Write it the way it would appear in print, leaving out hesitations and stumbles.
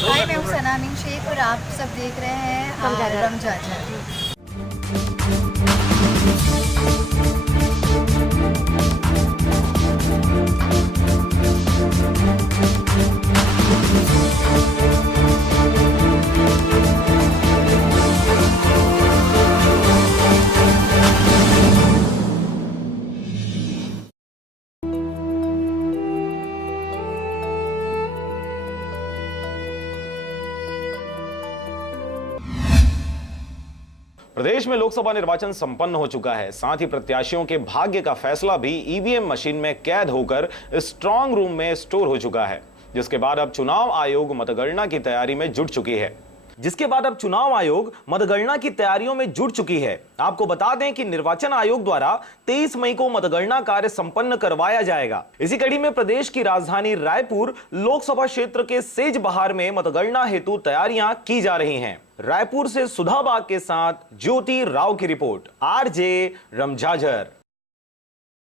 हाय, मैं हूँ सना अमीन शेख और आप सब देख रहे हैं रमजान। प्रदेश में लोकसभा निर्वाचन संपन्न हो चुका है। साथ ही प्रत्याशियों के भाग्य का फैसला भी ईवीएम मशीन में कैद होकर स्ट्रांग रूम में स्टोर हो चुका है, जिसके बाद अब चुनाव आयोग मतगणना की तैयारी में जुट चुकी है। आपको बता दें कि निर्वाचन आयोग द्वारा 23 मई को मतगणना कार्य संपन्न करवाया जाएगा। इसी कड़ी में प्रदेश की राजधानी रायपुर लोकसभा क्षेत्र के सेजबहार में मतगणना हेतु तैयारियां की जा रही हैं। रायपुर से सुधा बाग के साथ ज्योति राव की रिपोर्ट, आरजे रमझाझर।